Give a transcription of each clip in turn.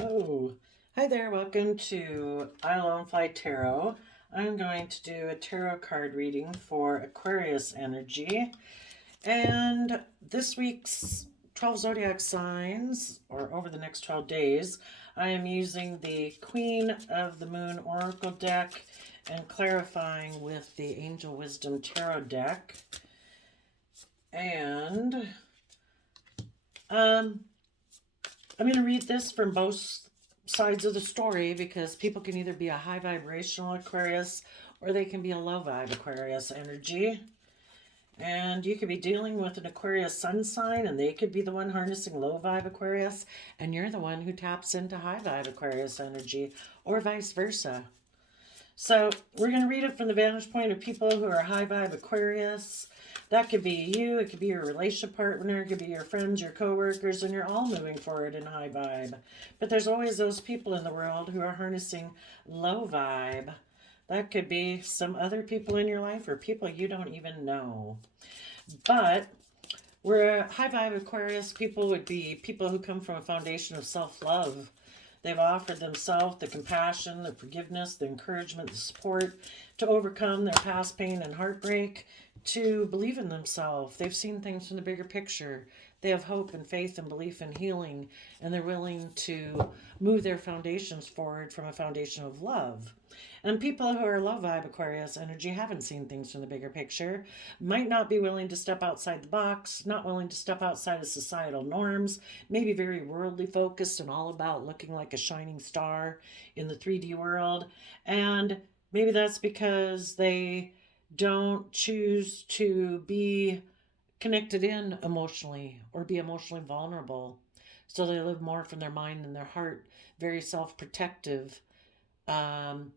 Oh, hi there. Welcome to I Alone Fly Tarot. I'm going to do a tarot card reading for Aquarius energy. And this week's 12 zodiac signs, or over the next 12 days, I am using the Queen of the Moon Oracle deck and clarifying with the Angel Wisdom Tarot deck. And I'm going to read this from both sides of the story because people can either be a high vibrational Aquarius or they can be a low vibe Aquarius energy. And you could be dealing with an Aquarius sun sign and they could be the one harnessing low vibe Aquarius, and you're the one who taps into high vibe Aquarius energy, or vice versa. So we're going to read it from the vantage point of people who are high vibe Aquarius. That could be you, it could be your relationship partner, it could be your friends, your coworkers, and you're all moving forward in high vibe. But there's always those people in the world who are harnessing low vibe. That could be some other people in your life or people you don't even know. But where high vibe Aquarius people would be people who come from a foundation of self-love. They've offered themselves the compassion, the forgiveness, the encouragement, the support to overcome their past pain and heartbreak, to believe in themselves. They've seen things from the bigger picture. They have hope and faith and belief in healing, and they're willing to move their foundations forward from a foundation of love. And people who are low vibe Aquarius energy haven't seen things from the bigger picture, might not be willing to step outside the box, not willing to step outside of societal norms, maybe very worldly focused and all about looking like a shining star in the 3D world. And maybe that's because they don't choose to be connected in emotionally or be emotionally vulnerable. So they live more from their mind and their heart, very self protective. Um,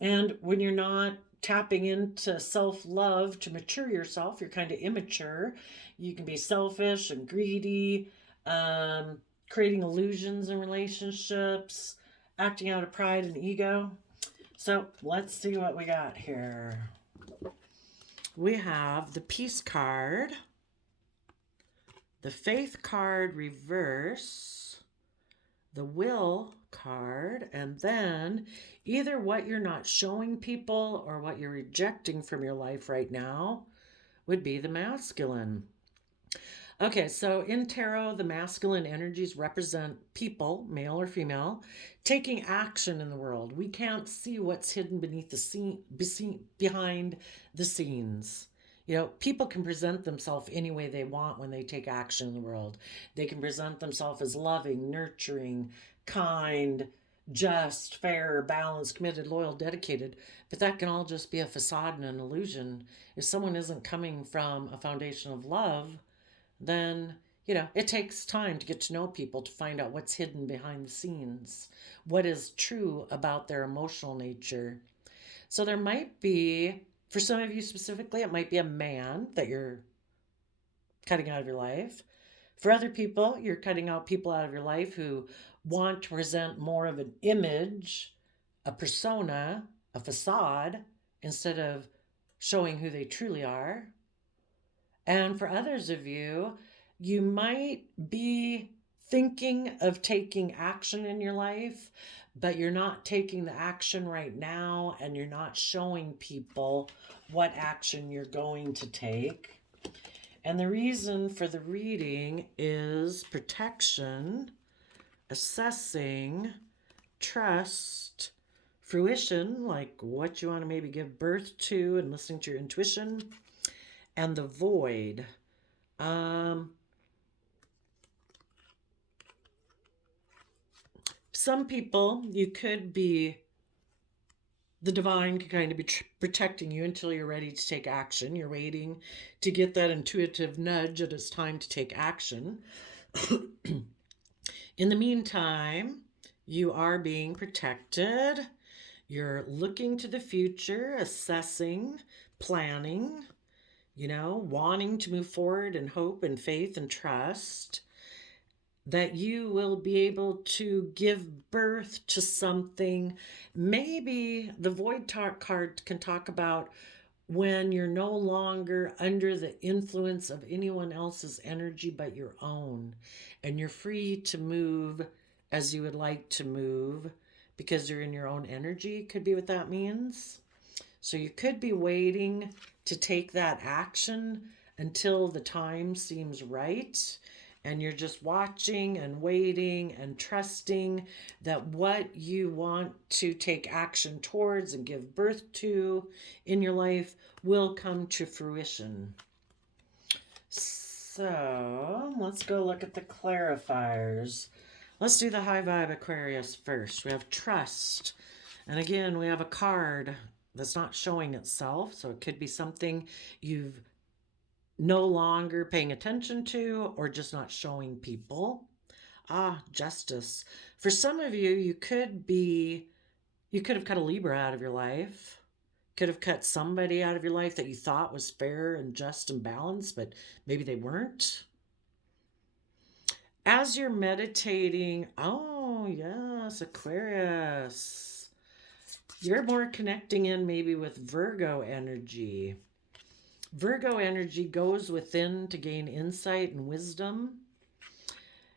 and when you're not tapping into self love to mature yourself, you're kind of immature. You can be selfish and greedy, um, creating illusions in relationships, acting out of pride and ego. So let's see what we got here. We have the Peace card, the Faith card reverse, the Will card, and then either what you're not showing people or what you're rejecting from your life right now would be the Masculine. Okay, so in tarot, the masculine energies represent people, male or female, taking action in the world. We can't see what's hidden beneath the scene, behind the scenes. You know, people can present themselves any way they want when they take action in the world. They can present themselves as loving, nurturing, kind, just, fair, balanced, committed, loyal, dedicated. But that can all just be a facade and an illusion. If someone isn't coming from a foundation of love, then it takes time to get to know people, to find out what's hidden behind the scenes, what is true about their emotional nature. So there might be, for some of you specifically, it might be a man that you're cutting out of your life. For other people, you're cutting out people out of your life who want to present more of an image, a persona, a facade, instead of showing who they truly are. And for others of you, you might be thinking of taking action in your life, but you're not taking the action right now and you're not showing people what action you're going to take. And the reason for the reading is protection, assessing, trust, fruition, like what you want to maybe give birth to and listening to your intuition, and the void. Some people, you could be, the divine could kind of be protecting you until you're ready to take action. You're waiting to get that intuitive nudge that it's time to take action. In the meantime, you are being protected. You're looking to the future, assessing, planning, wanting to move forward in hope and faith and trust that you will be able to give birth to something. Maybe the Void card can talk about when you're no longer under the influence of anyone else's energy but your own, and you're free to move as you would like to move because you're in your own energy, could be what that means. So you could be waiting to take that action until the time seems right. And you're just watching and waiting and trusting that what you want to take action towards and give birth to in your life will come to fruition. So let's go look at the clarifiers. Let's do the high vibe Aquarius first. We have trust. And again, we have a card that's not showing itself. So it could be something you've no longer paying attention to or just not showing people. Justice. For some of you, you could have cut a Libra out of your life. Could have cut somebody out of your life that you thought was fair and just and balanced, but maybe they weren't. As you're meditating, oh yes, Aquarius, you're more connecting in maybe with Virgo energy. Virgo energy goes within to gain insight and wisdom.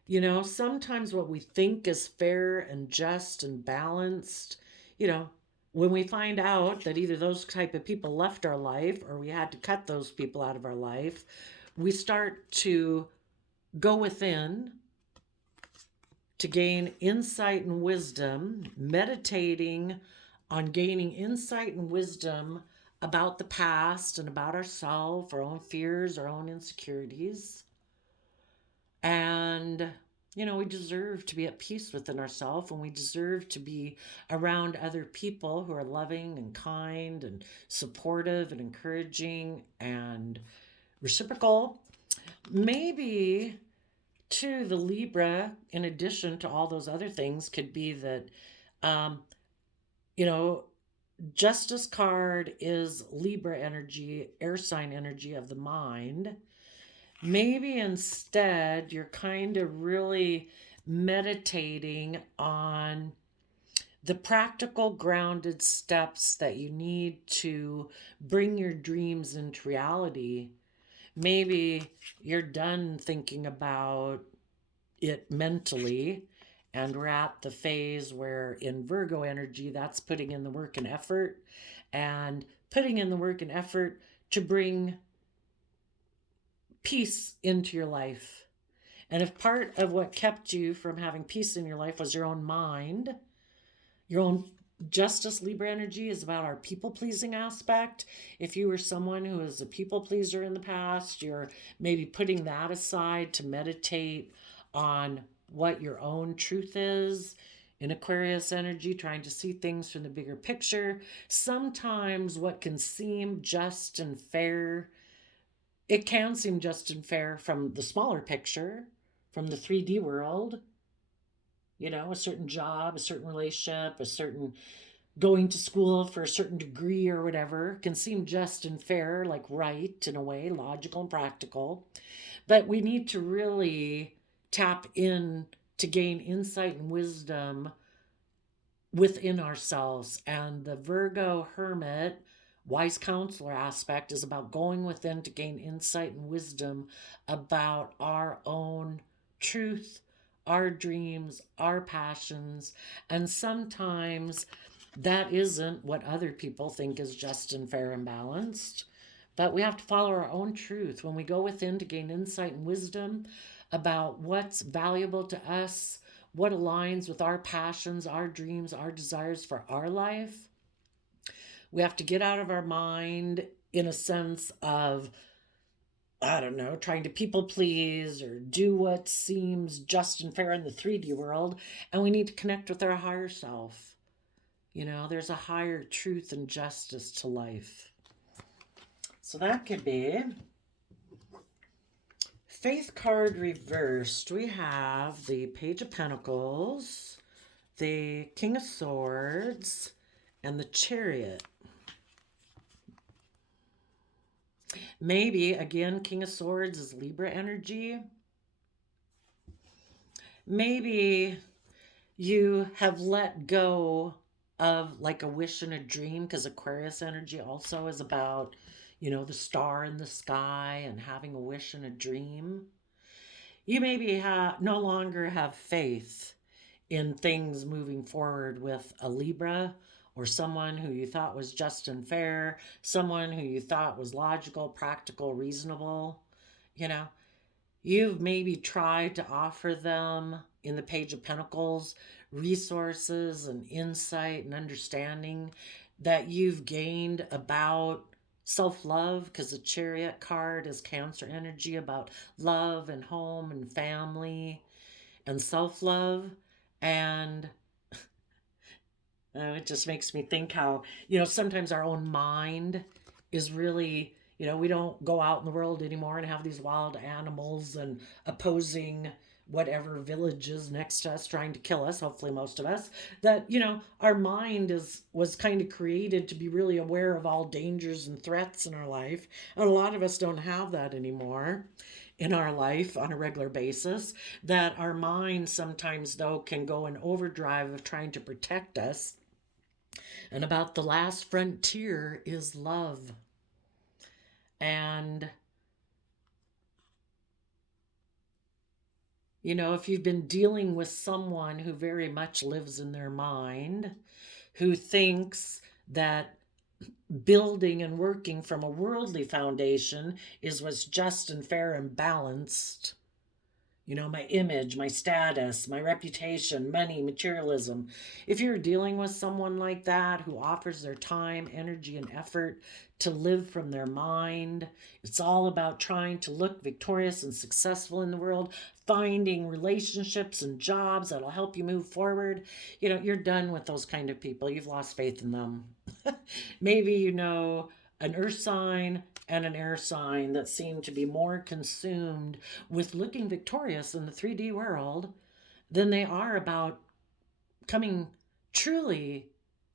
You know, sometimes what we think is fair and just and balanced, you know, when we find out that either those type of people left our life or we had to cut those people out of our life, we start to go within to gain insight and wisdom, meditating on gaining insight and wisdom about the past and about ourselves, our own fears, our own insecurities. And, you know, we deserve to be at peace within ourselves, and we deserve to be around other people who are loving and kind and supportive and encouraging and reciprocal. Maybe, too, the Libra, in addition to all those other things, could be that, you know, Justice card is Libra energy, air sign energy of the mind. Maybe instead you're kind of really meditating on the practical, grounded steps that you need to bring your dreams into reality. Maybe you're done thinking about it mentally, and we're at the phase where in Virgo energy, that's putting in the work and effort, and putting in the work and effort to bring peace into your life. And if part of what kept you from having peace in your life was your own mind, your own Justice Libra energy is about our people pleasing aspect. If you were someone who was a people pleaser in the past, you're maybe putting that aside to meditate on what your own truth is. In Aquarius energy, trying to see things from the bigger picture. Sometimes what can seem just and fair, it can seem just and fair from the smaller picture, from the 3D world. You know, a certain job, a certain relationship, a certain going to school for a certain degree or whatever can seem just and fair, like right in a way, logical and practical. But we need to really tap in to gain insight and wisdom within ourselves. And the Virgo Hermit, wise counselor aspect is about going within to gain insight and wisdom about our own truth, our dreams, our passions. And sometimes that isn't what other people think is just and fair and balanced. But we have to follow our own truth. When we go within to gain insight and wisdom about what's valuable to us, what aligns with our passions, our dreams, our desires for our life, we have to get out of our mind in a sense of, I don't know, trying to people please or do what seems just and fair in the 3D world. And we need to connect with our higher self. You know, there's a higher truth and justice to life. So that could be Faith card reversed. We have the Page of Pentacles, the King of Swords, and the Chariot. Maybe, again, King of Swords is Libra energy. Maybe you have let go of like a wish and a dream, because Aquarius energy also is about, you know, the star in the sky and having a wish and a dream. You maybe no longer have faith in things moving forward with a Libra, or someone who you thought was just and fair, someone who you thought was logical, practical, reasonable. You know, you've maybe tried to offer them in the Page of Pentacles resources and insight and understanding that you've gained about self-love, because the Chariot card is Cancer energy, about love and home and family and self-love. And it just makes me think how, sometimes our own mind is really, we don't go out in the world anymore and have these wild animals and opposing whatever villages next to us trying to kill us, hopefully most of us, that, our mind was kind of created to be really aware of all dangers and threats in our life. And a lot of us don't have that anymore in our life on a regular basis, that our mind sometimes, though, can go in overdrive of trying to protect us. And about the last frontier is love. And, if you've been dealing with someone who very much lives in their mind, who thinks that building and working from a worldly foundation is what's just and fair and balanced, my image, my status, my reputation, money, materialism. If you're dealing with someone like that who offers their time, energy, and effort to live from their mind, it's all about trying to look victorious and successful in the world, finding relationships and jobs that'll help you move forward. You're done with those kind of people. You've lost faith in them. Maybe an earth sign and an air sign that seem to be more consumed with looking victorious in the 3D world than they are about coming truly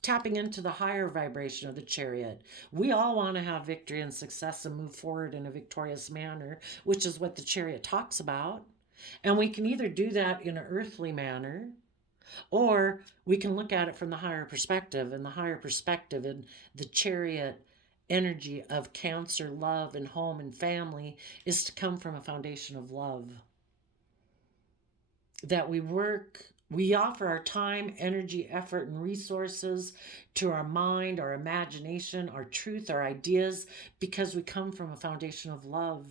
tapping into the higher vibration of the Chariot. We all want to have victory and success and move forward in a victorious manner, which is what the Chariot talks about. And we can either do that in an earthly manner, or we can look at it from the higher perspective. And the higher perspective in the Chariot energy of Cancer, love, and home and family is to come from a foundation of love. That we offer our time, energy, effort, and resources to our mind, our imagination, our truth, our ideas, because we come from a foundation of love.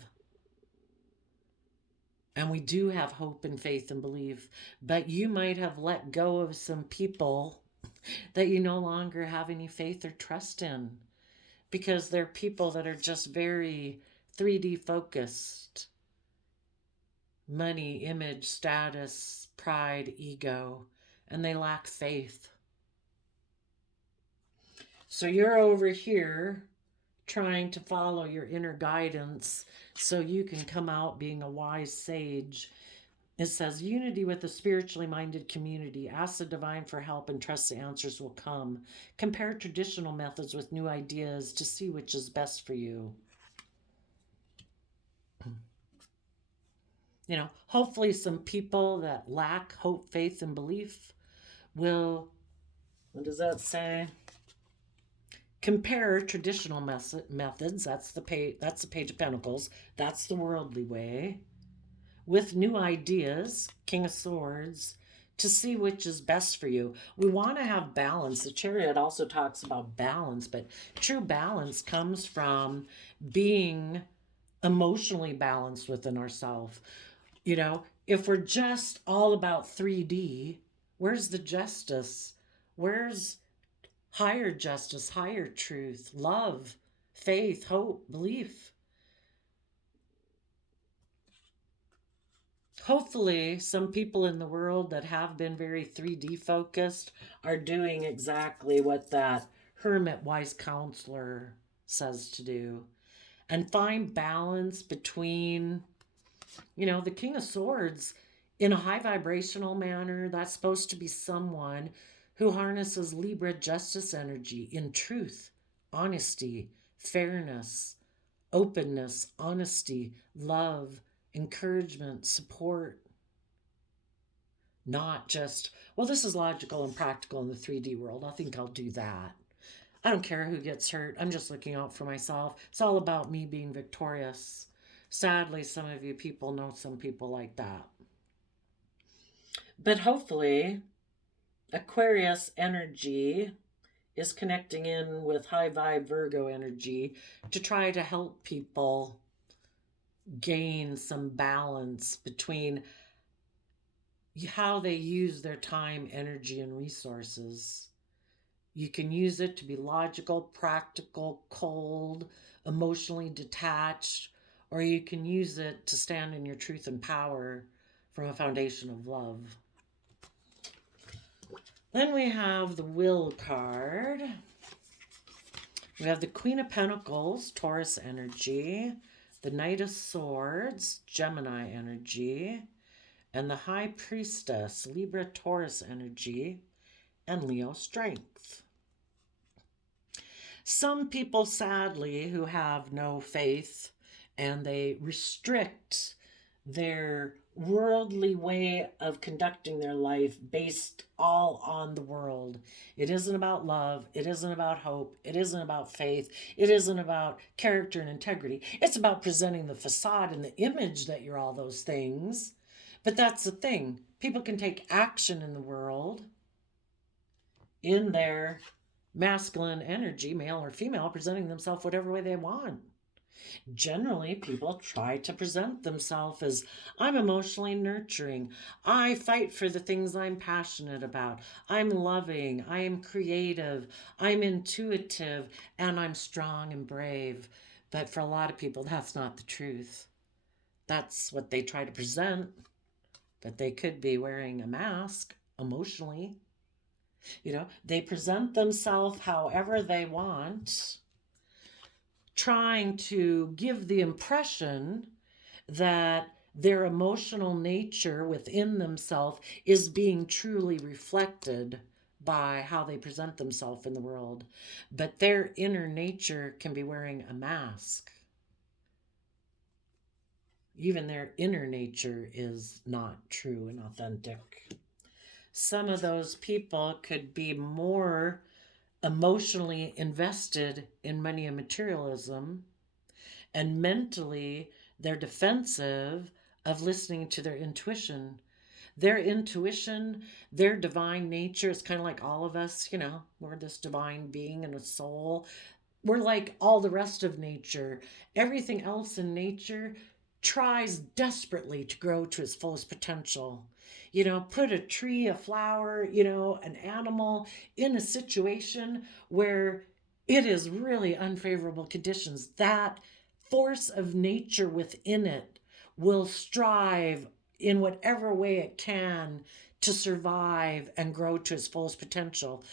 And we do have hope and faith and belief. But you might have let go of some people that you no longer have any faith or trust in, because they're people that are just very 3D focused. Money, image, status, pride, ego, and they lack faith. So you're over here trying to follow your inner guidance so you can come out being a wise sage. It says, unity with a spiritually minded community. Ask the divine for help and trust the answers will come. Compare traditional methods with new ideas to see which is best for you. Hopefully some people that lack hope, faith, and belief will, what does that say? Compare traditional methods. That's the Page of Pentacles. That's the worldly way. With new ideas, King of Swords, to see which is best for you. We want to have balance. The Chariot also talks about balance, but true balance comes from being emotionally balanced within ourselves. If we're just all about 3D, where's the justice? Where's higher justice, higher truth, love, faith, hope, belief? Hopefully, some people in the world that have been very 3D focused are doing exactly what that hermit wise counselor says to do, and find balance between, the King of Swords in a high vibrational manner. That's supposed to be someone who harnesses Libra justice energy in truth, honesty, fairness, openness, honesty, love, encouragement, support. Not just, well, this is logical and practical in the 3D world. I think I'll do that. I don't care who gets hurt. I'm just looking out for myself. It's all about me being victorious. Sadly, some of you people know some people like that. But hopefully, Aquarius energy is connecting in with high vibe Virgo energy to try to help people gain some balance between how they use their time, energy, and resources. You can use it to be logical, practical, cold, emotionally detached, or you can use it to stand in your truth and power from a foundation of love. Then we have the Will card. We have the Queen of Pentacles, Taurus energy, the Knight of Swords, Gemini energy, and the High Priestess, Libra, Taurus energy, and Leo strength. Some people, sadly, who have no faith and they restrict their worldly way of conducting their life based all on the world. It isn't about love. It isn't about hope. It isn't about faith. It isn't about character and integrity. It's about presenting the facade and the image that you're all those things. But that's the thing. People can take action in the world in their masculine energy, male or female, presenting themselves whatever way they want. Generally, people try to present themselves as, I'm emotionally nurturing. I fight for the things I'm passionate about. I'm loving. I am creative. I'm intuitive. And I'm strong and brave. But for a lot of people, that's not the truth. That's what they try to present. But they could be wearing a mask emotionally. They present themselves however they want, trying to give the impression that their emotional nature within themselves is being truly reflected by how they present themselves in the world. But their inner nature can be wearing a mask. Even their inner nature is not true and authentic. Some of those people could be more emotionally invested in money and materialism, and mentally they're defensive of listening to their intuition. Their intuition, their divine nature is kind of like all of us, we're this divine being and a soul. We're like all the rest of nature. Everything else in nature tries desperately to grow to its fullest potential. Put a tree, a flower, an animal in a situation where it is really unfavorable conditions. That force of nature within it will strive in whatever way it can to survive and grow to its fullest potential.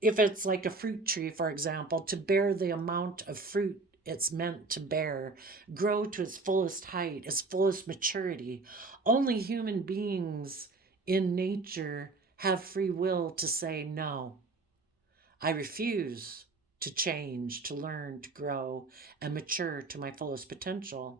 If it's like a fruit tree, for example, to bear the amount of fruit it's meant to bear, grow to its fullest height, its fullest maturity. Only human beings in nature have free will to say, no, I refuse to change, to learn, to grow, and mature to my fullest potential.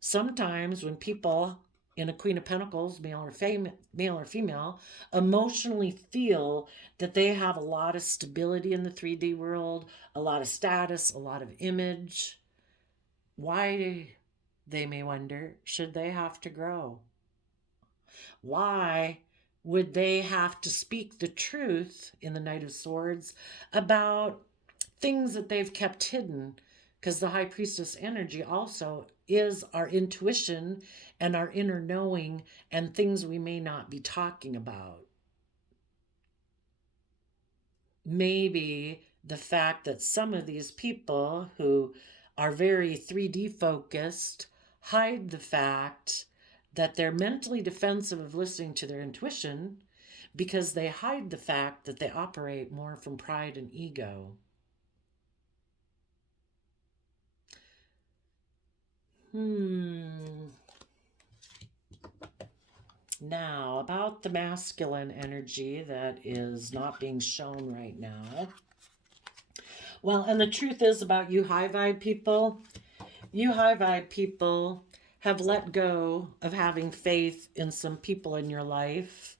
Sometimes when people in a Queen of Pentacles, male or female, emotionally feel that they have a lot of stability in the 3D world, a lot of status, a lot of image, why, they may wonder, should they have to grow? Why would they have to speak the truth in the Knight of Swords about things that they've kept hidden? Because the High Priestess energy also is our intuition and our inner knowing and things we may not be talking about. Maybe the fact that some of these people who are very 3D focused hide the fact that they're mentally defensive of listening to their intuition because they hide the fact that they operate more from pride and ego. Now, about the masculine energy that is not being shown right now. Well, and the truth is about you high vibe people, have let go of having faith in some people in your life.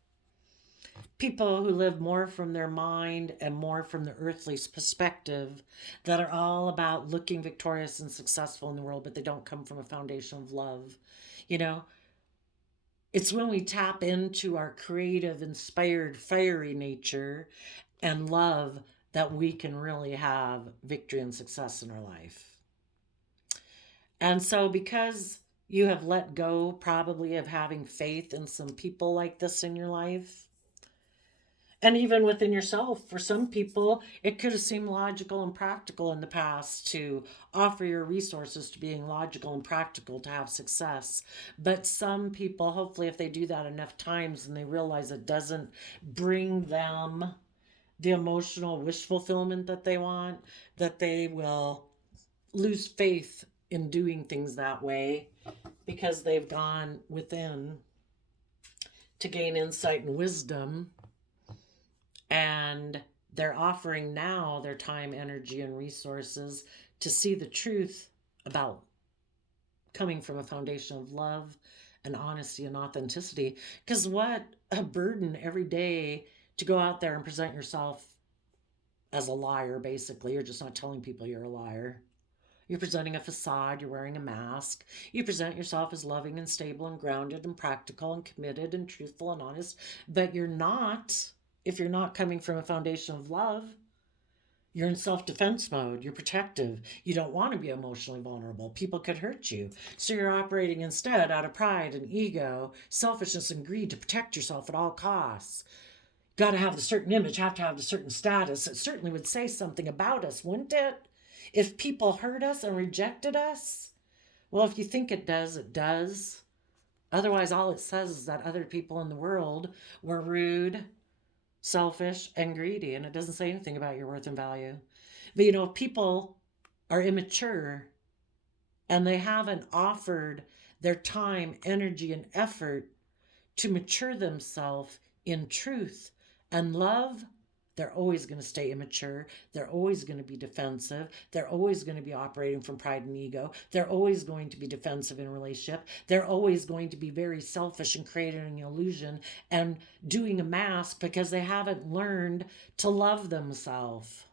People who live more from their mind and more from the earthly perspective, that are all about looking victorious and successful in the world, but they don't come from a foundation of love. It's when we tap into our creative, inspired, fiery nature and love that we can really have victory and success in our life. And so, because you have let go probably of having faith in some people like this in your life, and even within yourself, for some people, it could have seemed logical and practical in the past to offer your resources to being logical and practical to have success. But some people, hopefully, if they do that enough times and they realize it doesn't bring them the emotional wish fulfillment that they want, that they will lose faith in doing things that way because they've gone within to gain insight and wisdom, and they're offering now their time, energy, and resources to see the truth about coming from a foundation of love and honesty and authenticity. Because what a burden every day to go out there and present yourself as a liar, basically. You're just not telling people you're a liar. You're presenting a facade, you're wearing a mask. You present yourself as loving and stable and grounded and practical and committed and truthful and honest, but you're not if you're not coming from a foundation of love. You're in self-defense mode. You're protective. You don't want to be emotionally vulnerable. People could hurt you. So you're operating instead out of pride and ego, selfishness and greed to protect yourself at all costs. Got to have the certain image, have to have the certain status. It certainly would say something about us, wouldn't it? If people hurt us and rejected us, well, if you think it does, it does. Otherwise, all it says is that other people in the world were rude, selfish, and greedy, and it doesn't say anything about your worth and value. But if people are immature and they haven't offered their time, energy, and effort to mature themselves in truth and love, they're always going to stay immature. They're always going to be defensive. They're always going to be operating from pride and ego. They're always going to be defensive in a relationship. They're always going to be very selfish and creating an illusion and doing a mask because they haven't learned to love themselves,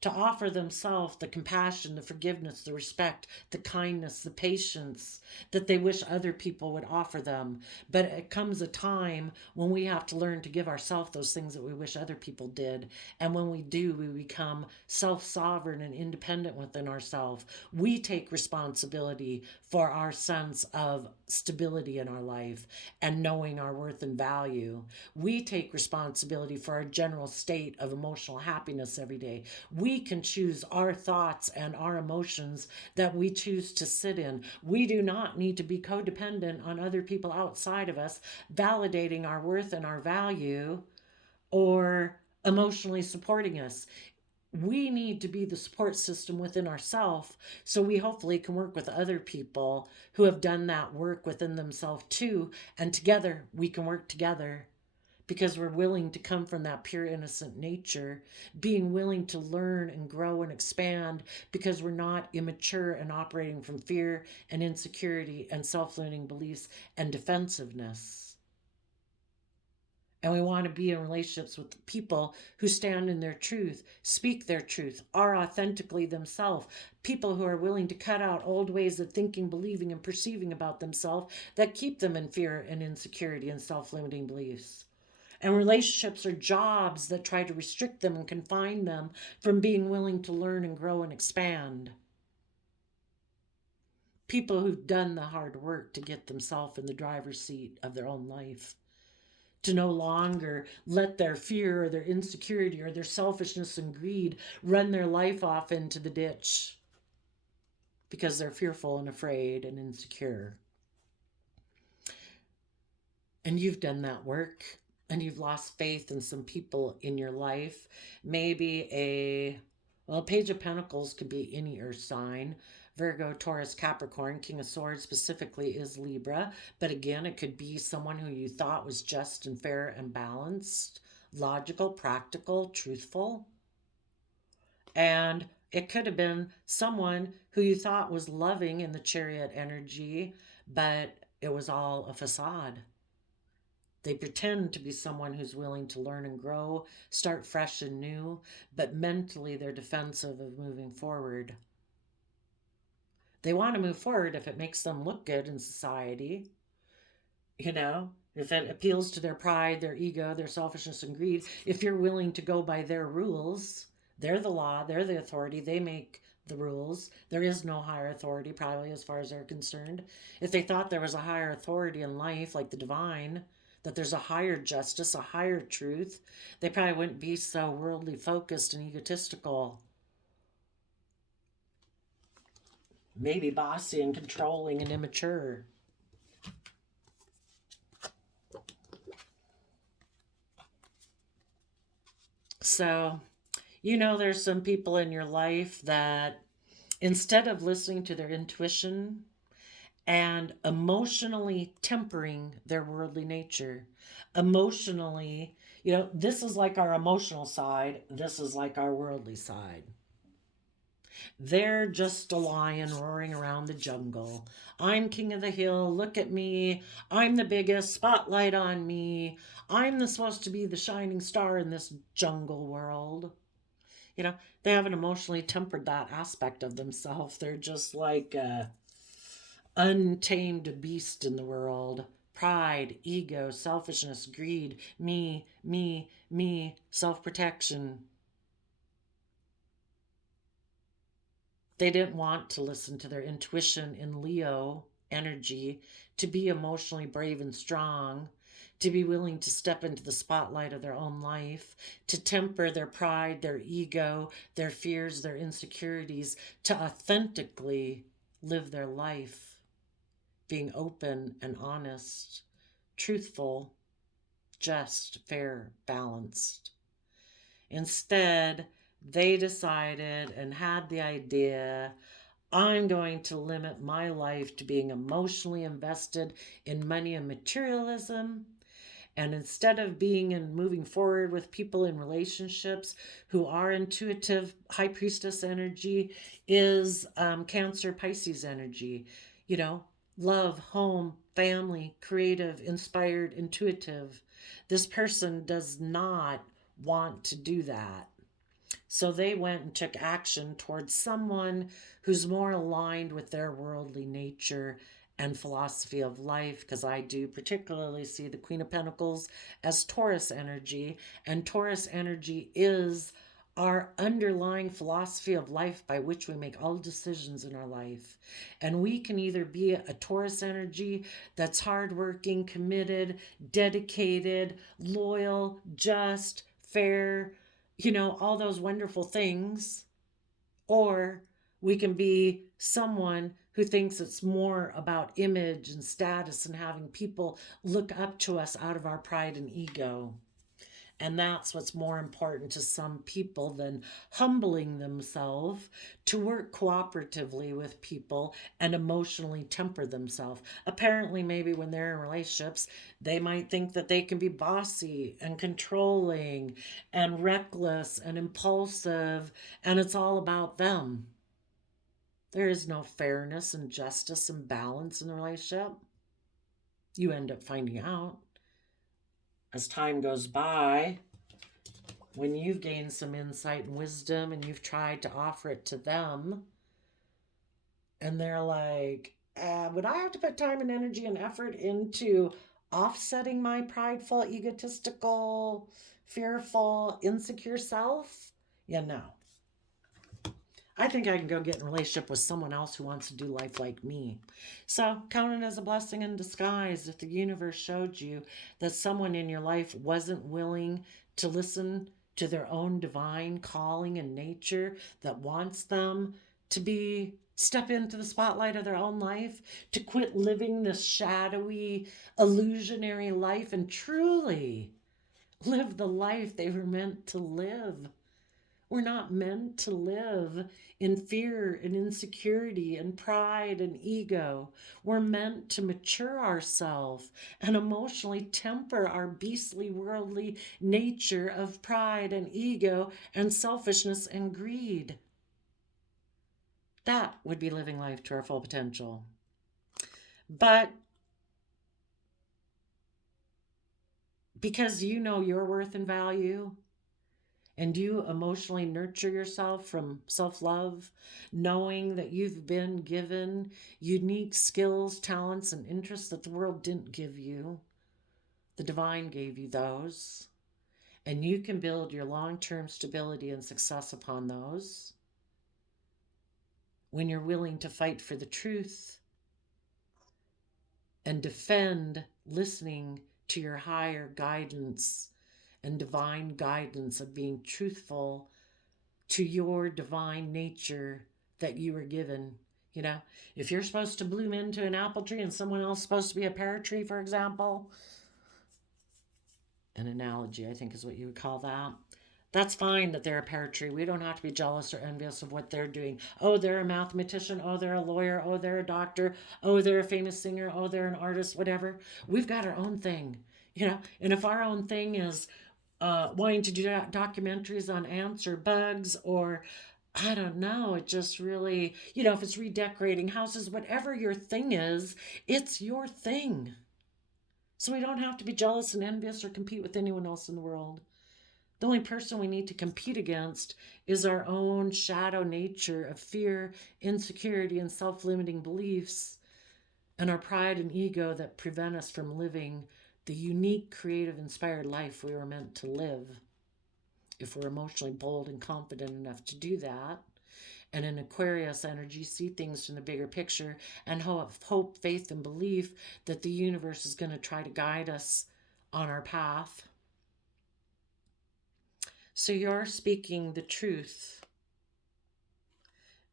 to offer themselves the compassion, the forgiveness, the respect, the kindness, the patience that they wish other people would offer them. But it comes a time when we have to learn to give ourselves those things that we wish other people did. And when we do, we become self-sovereign and independent within ourselves. We take responsibility for our sense of stability in our life and knowing our worth and value. We take responsibility for our general state of emotional happiness every day. We can choose our thoughts and our emotions that we choose to sit in. We do not need to be codependent on other people outside of us validating our worth and our value or emotionally supporting us. We need to be the support system within ourselves so we hopefully can work with other people who have done that work within themselves too, and together we can work together because we're willing to come from that pure innocent nature, being willing to learn and grow and expand because we're not immature and operating from fear and insecurity and self-limiting beliefs and defensiveness. And we want to be in relationships with people who stand in their truth, speak their truth, are authentically themselves, people who are willing to cut out old ways of thinking, believing, and perceiving about themselves that keep them in fear and insecurity and self-limiting beliefs. And relationships are jobs that try to restrict them and confine them from being willing to learn and grow and expand. People who've done the hard work to get themselves in the driver's seat of their own life, to no longer let their fear or their insecurity or their selfishness and greed run their life off into the ditch because they're fearful and afraid and insecure. And you've done that work. And you've lost faith in some people in your life. Maybe a Page of Pentacles could be any earth sign. Virgo, Taurus, Capricorn. King of Swords specifically is Libra. But again, it could be someone who you thought was just and fair and balanced, logical, practical, truthful. And it could have been someone who you thought was loving in the Chariot energy, but it was all a facade. They pretend to be someone who's willing to learn and grow, start fresh and new, but mentally they're defensive of moving forward. They want to move forward if it makes them look good in society. You know, if it appeals to their pride, their ego, their selfishness, and greed, if you're willing to go by their rules, they're the law, they're the authority, they make the rules. There is no higher authority, probably, as far as they're concerned. If they thought there was a higher authority in life, like the divine, that there's a higher justice, a higher truth, they probably wouldn't be so worldly focused and egotistical. Maybe bossy and controlling and immature. So, there's some people in your life that instead of listening to their intuition and emotionally tempering their worldly nature, emotionally, this is like our emotional side, this is like our worldly side. They're just a lion roaring around the jungle. I'm king of the hill. Look at me. I'm the biggest. Spotlight on me. Supposed to be the shining star in this jungle world. They haven't emotionally tempered that aspect of themselves. They're just like a untamed beast in the world. Pride, ego, selfishness, greed, me, self protection. They didn't want to listen to their intuition in Leo energy, to be emotionally brave and strong, to be willing to step into the spotlight of their own life, to temper their pride, their ego, their fears, their insecurities, to authentically live their life, being open and honest, truthful, just, fair, balanced. Instead, they decided and had the idea, I'm going to limit my life to being emotionally invested in money and materialism. And instead of being and moving forward with people in relationships who are intuitive, high priestess energy is Cancer, Pisces energy. Love, home, family, creative, inspired, intuitive. This person does not want to do that. So they went and took action towards someone who's more aligned with their worldly nature and philosophy of life, because I do particularly see the Queen of Pentacles as Taurus energy, and Taurus energy is our underlying philosophy of life by which we make all decisions in our life. And we can either be a Taurus energy that's hardworking, committed, dedicated, loyal, just, fair, all those wonderful things. Or we can be someone who thinks it's more about image and status and having people look up to us out of our pride and ego. And that's what's more important to some people than humbling themselves to work cooperatively with people and emotionally temper themselves. Apparently, maybe when they're in relationships, they might think that they can be bossy and controlling and reckless and impulsive, and it's all about them. There is no fairness and justice and balance in the relationship. You end up finding out as time goes by, when you've gained some insight and wisdom and you've tried to offer it to them, and they're like, would I have to put time and energy and effort into offsetting my prideful, egotistical, fearful, insecure self? Yeah, no. I think I can go get in a relationship with someone else who wants to do life like me. So count it as a blessing in disguise if the universe showed you that someone in your life wasn't willing to listen to their own divine calling and nature that wants them to step into the spotlight of their own life, to quit living this shadowy, illusionary life and truly live the life they were meant to live. We're not meant to live in fear and insecurity and pride and ego. We're meant to mature ourselves and emotionally temper our beastly worldly nature of pride and ego and selfishness and greed. That would be living life to our full potential. But because you know your worth and value, And do you emotionally nurture yourself from self-love, knowing that you've been given unique skills, talents, and interests that the world didn't give you? The divine gave you those, and you can build your long-term stability and success upon those when you're willing to fight for the truth and defend listening to your higher guidance and divine guidance of being truthful to your divine nature that you were given. You know, if you're supposed to bloom into an apple tree and someone else is supposed to be a pear tree, for example, an analogy, I think is what you would call that. That's fine that they're a pear tree. We don't have to be jealous or envious of what they're doing. Oh, they're a mathematician. Oh, they're a lawyer. Oh, they're a doctor. Oh, they're a famous singer. Oh, they're an artist, whatever. We've got our own thing, you know. And if our own thing is wanting to do documentaries on ants or bugs, or I don't know, it just really, you know, if it's redecorating houses, whatever your thing is, it's your thing. So we don't have to be jealous and envious or compete with anyone else in the world. The only person we need to compete against is our own shadow nature of fear, insecurity, and self limiting beliefs, and our pride and ego that prevent us from living the unique, creative, inspired life we were meant to live. If we're emotionally bold and confident enough to do that, and in Aquarius energy, see things from the bigger picture and have hope, faith, and belief that the universe is going to try to guide us on our path. So you're speaking the truth.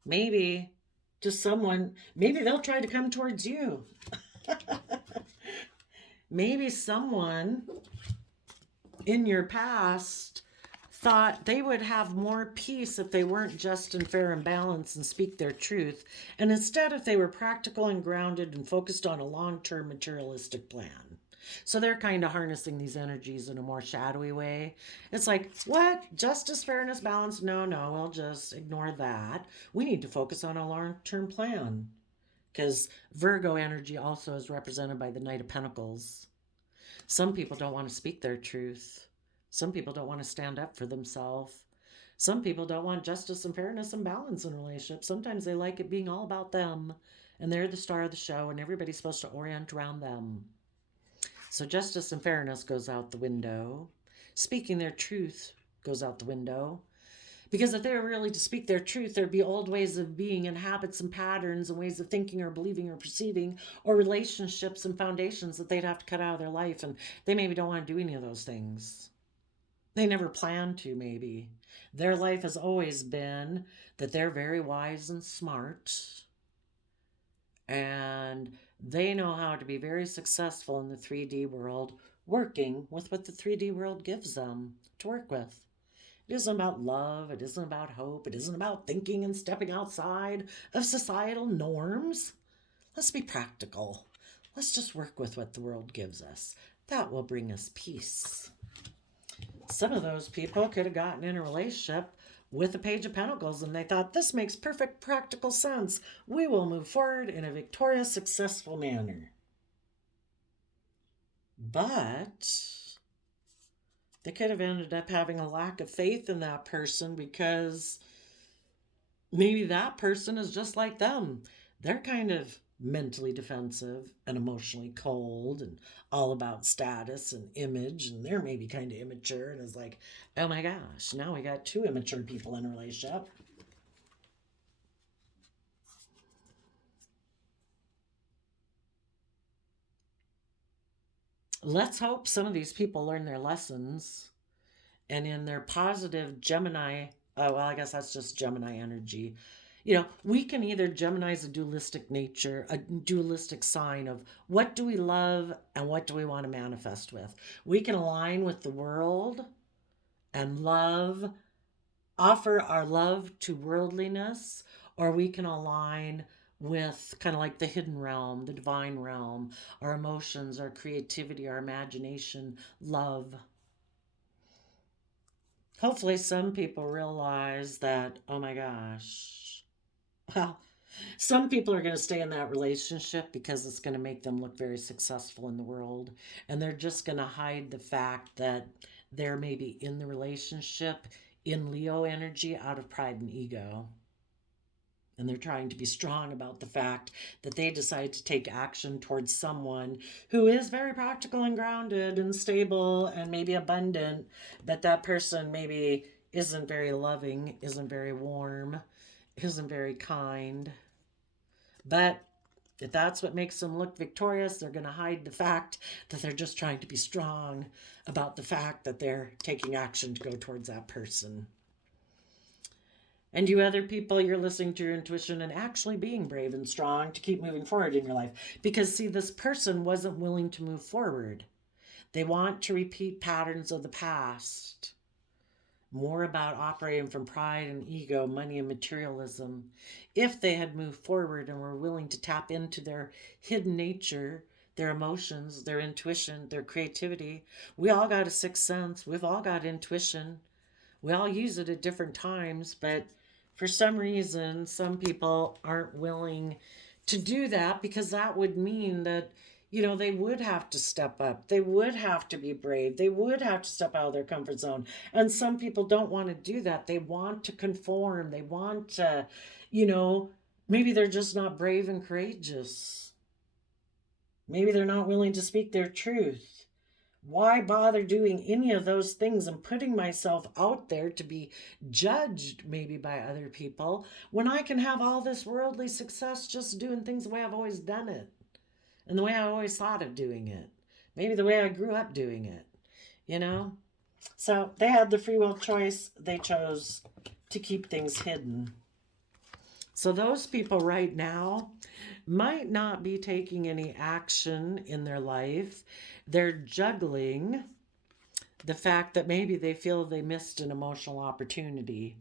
Maybe to someone, maybe they'll try to come towards you. Maybe someone in your past thought they would have more peace if they weren't just and fair and balanced and speak their truth. And instead, if they were practical and grounded and focused on a long-term materialistic plan. So they're kind of harnessing these energies in a more shadowy way. It's like, what? Justice, fairness, balance? No, we'll just ignore that. We need to focus on a long-term plan. Because Virgo energy also is represented by the Knight of Pentacles. Some people don't want to speak their truth. Some people don't want to stand up for themselves. Some people don't want justice and fairness and balance in relationships. Sometimes they like it being all about them, and they're the star of the show, and everybody's supposed to orient around them. So justice and fairness goes out the window. Speaking their truth goes out the window. Because if they were really to speak their truth, there'd be old ways of being and habits and patterns and ways of thinking or believing or perceiving or relationships and foundations that they'd have to cut out of their life. And they maybe don't want to do any of those things. They never plan to, maybe. Their life has always been that they're very wise and smart. And they know how to be very successful in the 3D world, working with what the 3D world gives them to work with. It isn't about love. It isn't about hope. It isn't about thinking and stepping outside of societal norms. Let's be practical. Let's just work with what the world gives us. That will bring us peace. Some of those people could have gotten in a relationship with the Page of Pentacles and they thought, this makes perfect practical sense. We will move forward in a victorious, successful manner. But they could have ended up having a lack of faith in that person because maybe that person is just like them. They're kind of mentally defensive and emotionally cold and all about status and image, and they're maybe kind of immature, and it's like, oh my gosh, now we got two immature people in a relationship. Let's hope some of these people learn their lessons and in their positive Gemini, oh, well, I guess that's just Gemini energy. You know, we can either, Gemini is a dualistic nature, a dualistic sign of what do we love and what do we want to manifest with. We can align with the world and love, offer our love to worldliness, or we can align with kind of like the hidden realm, the divine realm, our emotions, our creativity, our imagination, love. Hopefully some people realize that, oh my gosh, well, some people are going to stay in that relationship because it's going to make them look very successful in the world. And they're just going to hide the fact that they're maybe in the relationship in Leo energy out of pride and ego. And they're trying to be strong about the fact that they decide to take action towards someone who is very practical and grounded and stable and maybe abundant, but that person maybe isn't very loving, isn't very warm, isn't very kind. But if that's what makes them look victorious, they're going to hide the fact that they're just trying to be strong about the fact that they're taking action to go towards that person. And you other people, you're listening to your intuition and actually being brave and strong to keep moving forward in your life. Because, see, this person wasn't willing to move forward. They want to repeat patterns of the past. More about operating from pride and ego, money and materialism. If they had moved forward and were willing to tap into their hidden nature, their emotions, their intuition, their creativity. We all got a sixth sense. We've all got intuition. We all use it at different times, but for some reason, some people aren't willing to do that because that would mean that, they would have to step up. They would have to be brave. They would have to step out of their comfort zone. And some people don't want to do that. They want to conform. They want to, maybe they're just not brave and courageous. Maybe they're not willing to speak their truth. Why bother doing any of those things and putting myself out there to be judged maybe by other people when I can have all this worldly success just doing things the way I've always done it and the way I always thought of doing it, maybe the way I grew up doing it, So they had the free will choice. They chose to keep things hidden. So those people right now might not be taking any action in their life. They're juggling the fact that maybe they feel they missed an emotional opportunity.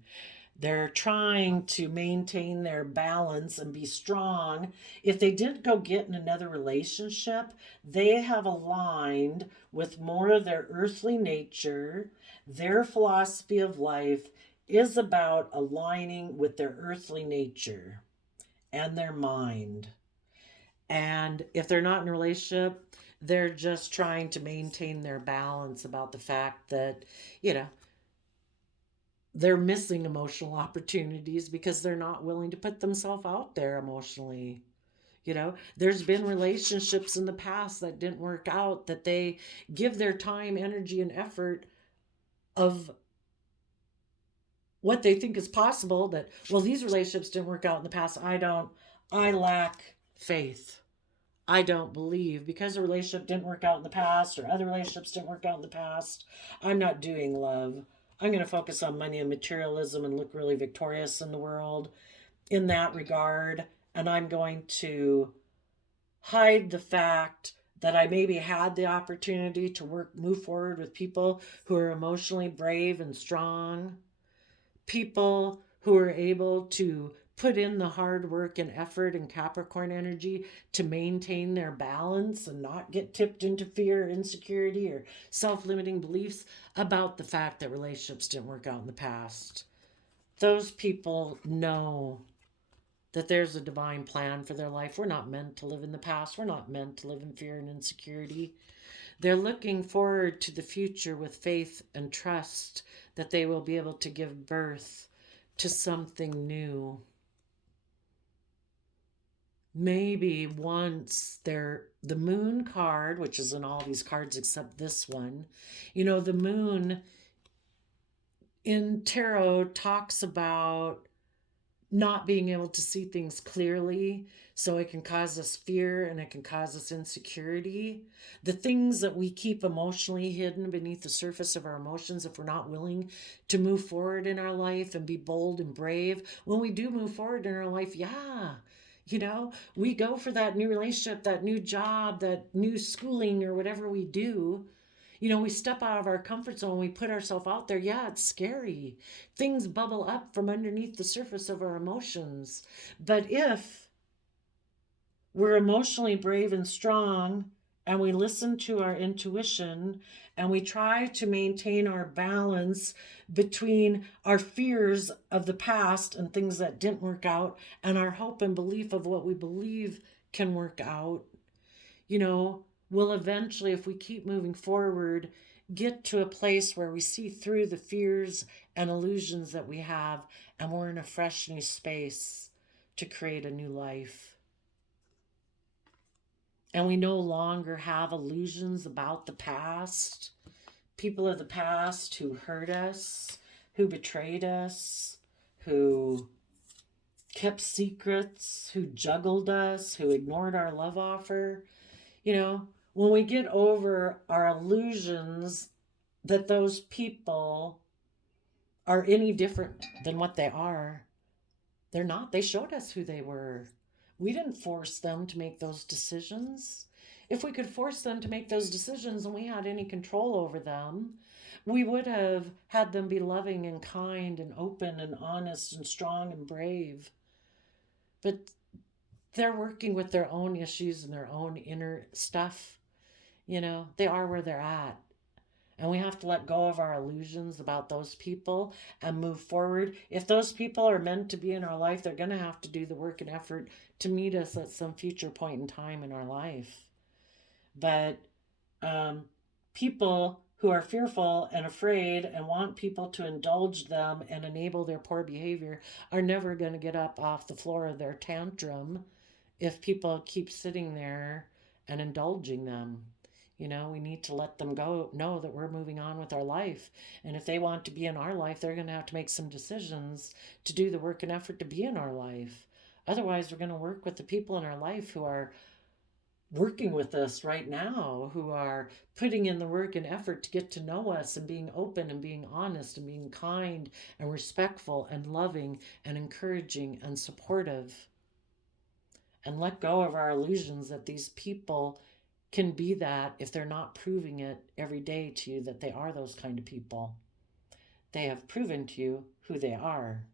They're trying to maintain their balance and be strong. If they didn't go get in another relationship, they have aligned with more of their earthly nature. Their philosophy of life is about aligning with their earthly nature and their mind. And if they're not in a relationship, they're just trying to maintain their balance about the fact that, they're missing emotional opportunities because they're not willing to put themselves out there emotionally. There's been relationships in the past that didn't work out, that they give their time, energy, and effort of what they think is possible, that, well, these relationships didn't work out in the past. I lack faith. I don't believe because a relationship didn't work out in the past or other relationships didn't work out in the past. I'm not doing love. I'm going to focus on money and materialism and look really victorious in the world in that regard. And I'm going to hide the fact that I maybe had the opportunity to move forward with people who are emotionally brave and strong, people who are able to put in the hard work and effort and Capricorn energy to maintain their balance and not get tipped into fear, insecurity, or self-limiting beliefs about the fact that relationships didn't work out in the past. Those people know that there's a divine plan for their life. We're not meant to live in the past. We're not meant to live in fear and insecurity. They're looking forward to the future with faith and trust that they will be able to give birth to something new. Maybe once the moon card, which is in all these cards except this one, the moon in tarot talks about not being able to see things clearly, so it can cause us fear and it can cause us insecurity. The things that we keep emotionally hidden beneath the surface of our emotions, if we're not willing to move forward in our life and be bold and brave, when we do move forward in our life, we go for that new relationship, that new job, that new schooling, or whatever we do. We step out of our comfort zone, we put ourselves out there. Yeah, it's scary. Things bubble up from underneath the surface of our emotions. But if we're emotionally brave and strong, and we listen to our intuition, and we try to maintain our balance between our fears of the past and things that didn't work out, and our hope and belief of what we believe can work out, we'll eventually, if we keep moving forward, get to a place where we see through the fears and illusions that we have, and we're in a fresh new space to create a new life. And we no longer have illusions about the past, people of the past who hurt us, who betrayed us, who kept secrets, who juggled us, who ignored our love offer. You know, when we get over our illusions that those people are any different than what they are, they're not. They showed us who they were. We didn't force them to make those decisions. If we could force them to make those decisions and we had any control over them, we would have had them be loving and kind and open and honest and strong and brave. But they're working with their own issues and their own inner stuff. You know, they are where they're at. And we have to let go of our illusions about those people and move forward. If those people are meant to be in our life, they're going to have to do the work and effort to meet us at some future point in time in our life. But people who are fearful and afraid and want people to indulge them and enable their poor behavior are never going to get up off the floor of their tantrum if people keep sitting there and indulging them. You know, we need to let them go, know that we're moving on with our life. And if they want to be in our life, they're going to have to make some decisions to do the work and effort to be in our life. Otherwise, we're going to work with the people in our life who are working with us right now, who are putting in the work and effort to get to know us and being open and being honest and being kind and respectful and loving and encouraging and supportive. And let go of our illusions that these people can be that if they're not proving it every day to you that they are those kind of people. They have proven to you who they are.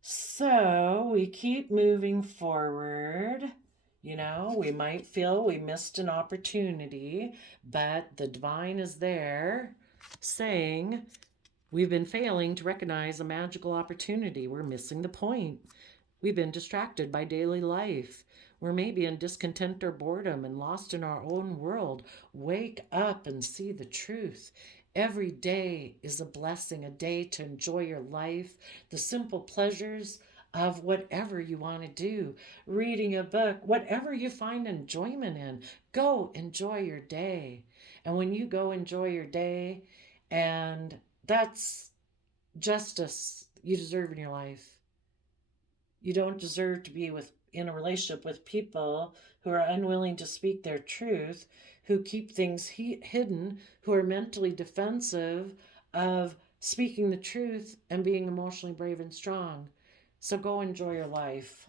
So we keep moving forward. You know, we might feel we missed an opportunity, but the divine is there saying we've been failing to recognize a magical opportunity. We're missing the point. We've been distracted by daily life. We're maybe in discontent or boredom and lost in our own world. Wake up and see the truth. Every day is a blessing, a day to enjoy your life, the simple pleasures of whatever you want to do. Reading a book, whatever you find enjoyment in, go enjoy your day. And when you go enjoy your day, and that's justice you deserve in your life. You don't deserve to be in a relationship with people who are unwilling to speak their truth, who keep things hidden, who are mentally defensive of speaking the truth and being emotionally brave and strong. So go enjoy your life.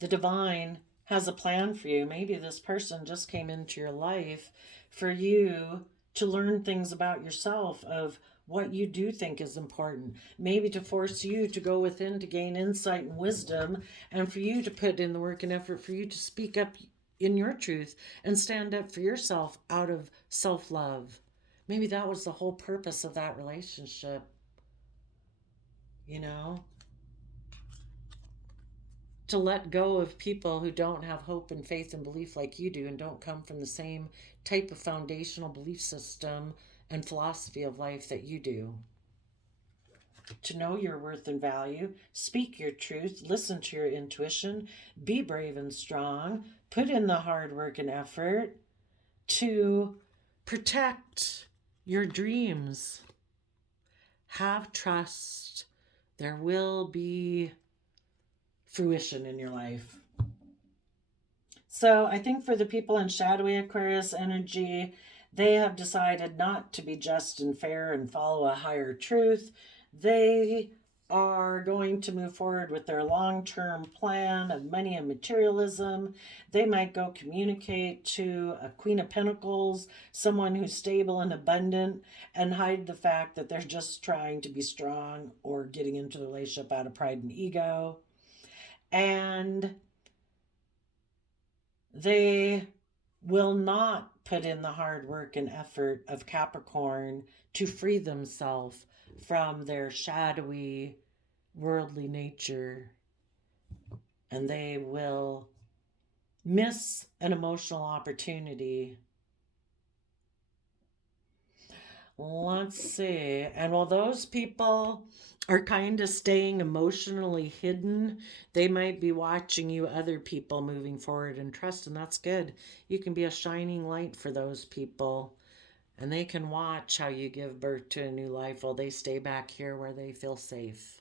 The divine has a plan for you. Maybe this person just came into your life for you to learn things about yourself, of what you do think is important, maybe to force you to go within to gain insight and wisdom, and for you to put in the work and effort for you to speak up in your truth and stand up for yourself out of self-love. Maybe that was the whole purpose of that relationship, you know, to let go of people who don't have hope and faith and belief like you do and don't come from the same type of foundational belief system and philosophy of life that you do. To know your worth and value, speak your truth, listen to your intuition, be brave and strong, put in the hard work and effort to protect your dreams. Have trust. There will be fruition in your life. So I think for the people in shadowy Aquarius energy, they have decided not to be just and fair and follow a higher truth. They are going to move forward with their long-term plan of money and materialism. They might go communicate to a Queen of Pentacles, someone who's stable and abundant, and hide the fact that they're just trying to be strong or getting into the relationship out of pride and ego. And they will not put in the hard work and effort of Capricorn to free themselves from their shadowy, worldly nature. And they will miss an emotional opportunity Let's see. And while those people are kind of staying emotionally hidden, they might be watching you, other people, moving forward and trust, and that's good. You can be a shining light for those people, and they can watch how you give birth to a new life while they stay back here where they feel safe.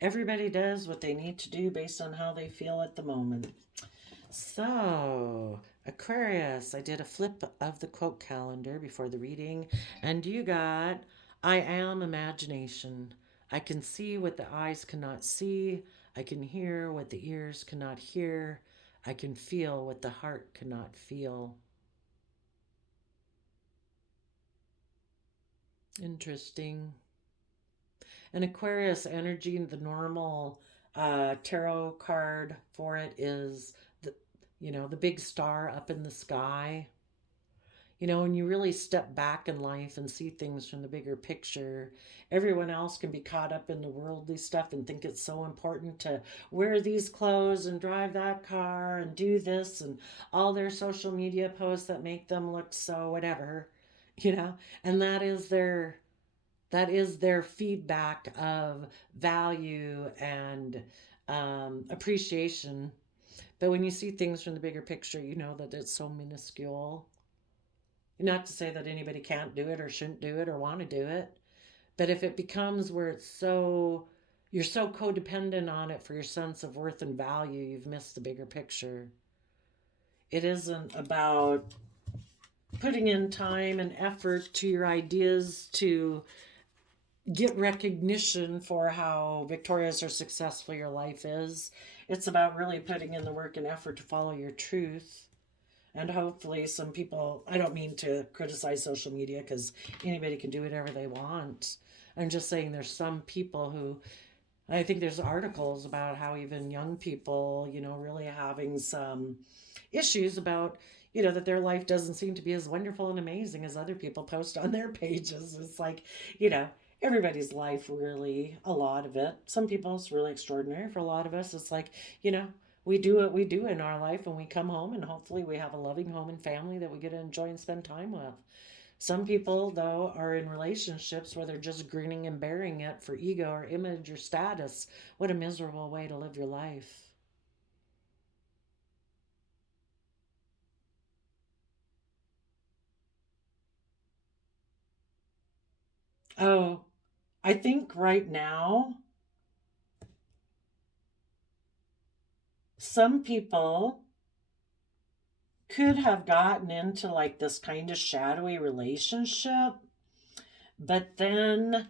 Everybody does what they need to do based on how they feel at the moment. So, Aquarius, I did a flip of the quote calendar before the reading, and you got I am imagination. I can see what the eyes cannot see. I can hear what the ears cannot hear. I can feel what the heart cannot feel. Interesting. And Aquarius energy, the normal tarot card for it is the big star up in the sky. When you really step back in life and see things from the bigger picture, everyone else can be caught up in the worldly stuff and think it's so important to wear these clothes and drive that car and do this and all their social media posts that make them look so whatever, and that is their feedback of value and appreciation. But when you see things from the bigger picture, you know that it's so minuscule. Not to say that anybody can't do it or shouldn't do it or want to do it, but if it becomes where you're so codependent on it for your sense of worth and value, you've missed the bigger picture. It isn't about putting in time and effort to your ideas to get recognition for how victorious or successful your life is. It's about really putting in the work and effort to follow your truth. And hopefully some people, I don't mean to criticize social media because anybody can do whatever they want. I'm just saying there's some people who, I think there's articles about how even young people, really having some issues about, that their life doesn't seem to be as wonderful and amazing as other people post on their pages. It's like, everybody's life really, a lot of it. Some people it's really extraordinary. For a lot of us, it's like, we do what we do in our life and we come home and hopefully we have a loving home and family that we get to enjoy and spend time with. Some people, though, are in relationships where they're just grinning and bearing it for ego or image or status. What a miserable way to live your life. Oh, I think right now, some people could have gotten into like this kind of shadowy relationship, but then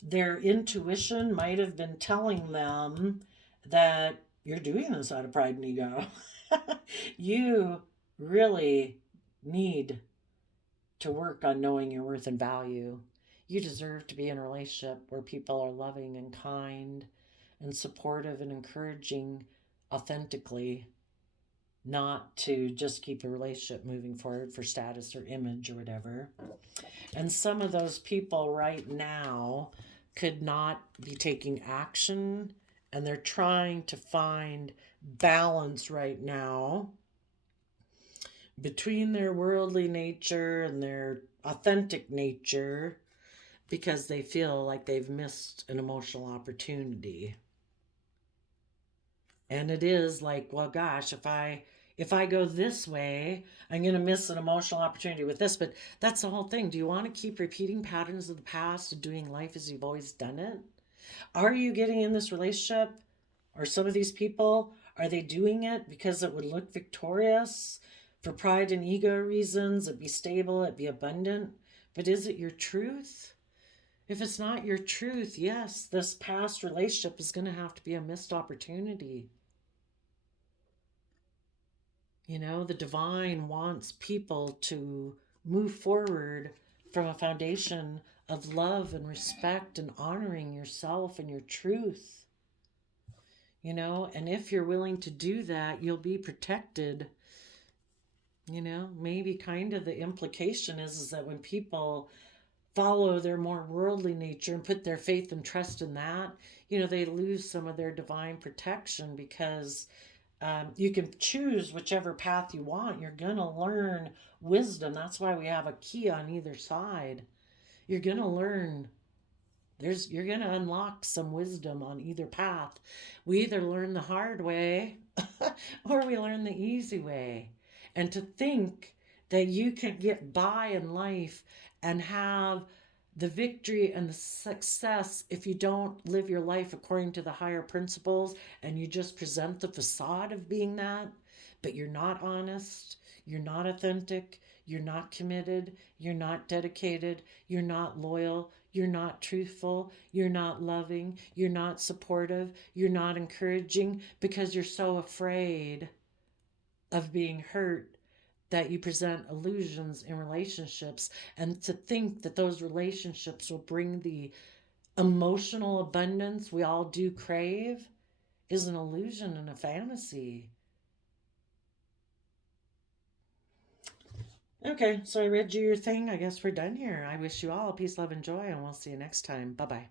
their intuition might have been telling them that you're doing this out of pride and ego. You really need to work on knowing your worth and value. You deserve to be in a relationship where people are loving and kind and supportive and encouraging authentically, not to just keep a relationship moving forward for status or image or whatever. And some of those people right now could not be taking action, and they're trying to find balance right now between their worldly nature and their authentic nature because they feel like they've missed an emotional opportunity. And it is like, well, gosh, if I go this way, I'm going to miss an emotional opportunity with this. But that's the whole thing. Do you want to keep repeating patterns of the past and doing life as you've always done it? Are you getting in this relationship, or some of these people, are they doing it because it would look victorious for pride and ego reasons? It'd be stable, it'd be abundant. But is it your truth? If it's not your truth, yes, this past relationship is going to have to be a missed opportunity. The divine wants people to move forward from a foundation of love and respect and honoring yourself and your truth. And if you're willing to do that, you'll be protected. Maybe kind of the implication is that when people follow their more worldly nature and put their faith and trust in that, they lose some of their divine protection because You can choose whichever path you want. You're going to learn wisdom. That's why we have a key on either side. You're going to learn. You're going to unlock some wisdom on either path. We either learn the hard way or we learn the easy way. And to think that you can get by in life and have the victory and the success if you don't live your life according to the higher principles and you just present the facade of being that, but you're not honest, you're not authentic, you're not committed, you're not dedicated, you're not loyal, you're not truthful, you're not loving, you're not supportive, you're not encouraging because you're so afraid of being hurt that you present illusions in relationships, and to think that those relationships will bring the emotional abundance we all do crave is an illusion and a fantasy. Okay, so I read you your thing. I guess we're done here. I wish you all peace, love, and joy, and we'll see you next time. Bye bye.